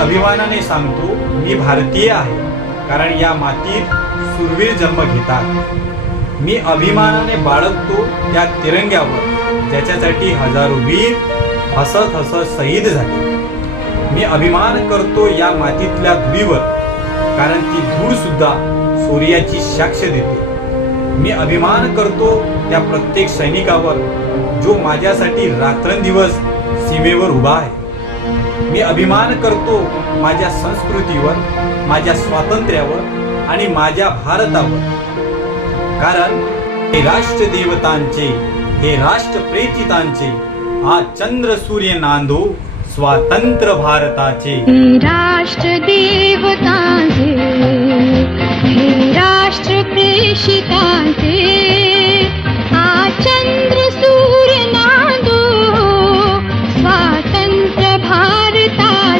अभिमानाने सांगतो, मी भारतीय आहे, कारण या मातीत शूरवीर जन्म घेतात। मी अभिमानाने बाळगतो त्या तिरंग्यावर, ज्याच्यासाठी हजारो वीर हसत हसत शहीद झाले। मी अभिमान करतो या मातीतल्या धुळीवर, कारण ती धूळ सुद्धा सूर्याची साक्ष देते। मी अभिमान करतो त्या प्रत्येक सैनिकावर, जो माझ्यासाठी रात्रंदिवस सीमेवर उभा आहे। मी अभिमान करतो माझ्या संस्कृतीवर, माझ्या स्वातंत्र्यावर आणि माझ्या भारतावर, कारण हे राष्ट्रदेवतांचे, हे राष्ट्रप्रेतितांचे आज चंद्र सूर्य नांदो स्वातंत्र्य भारताचे। राष्ट्रदेवतांचे, हे राष्ट्रप्रेषितांचे आज चंद्र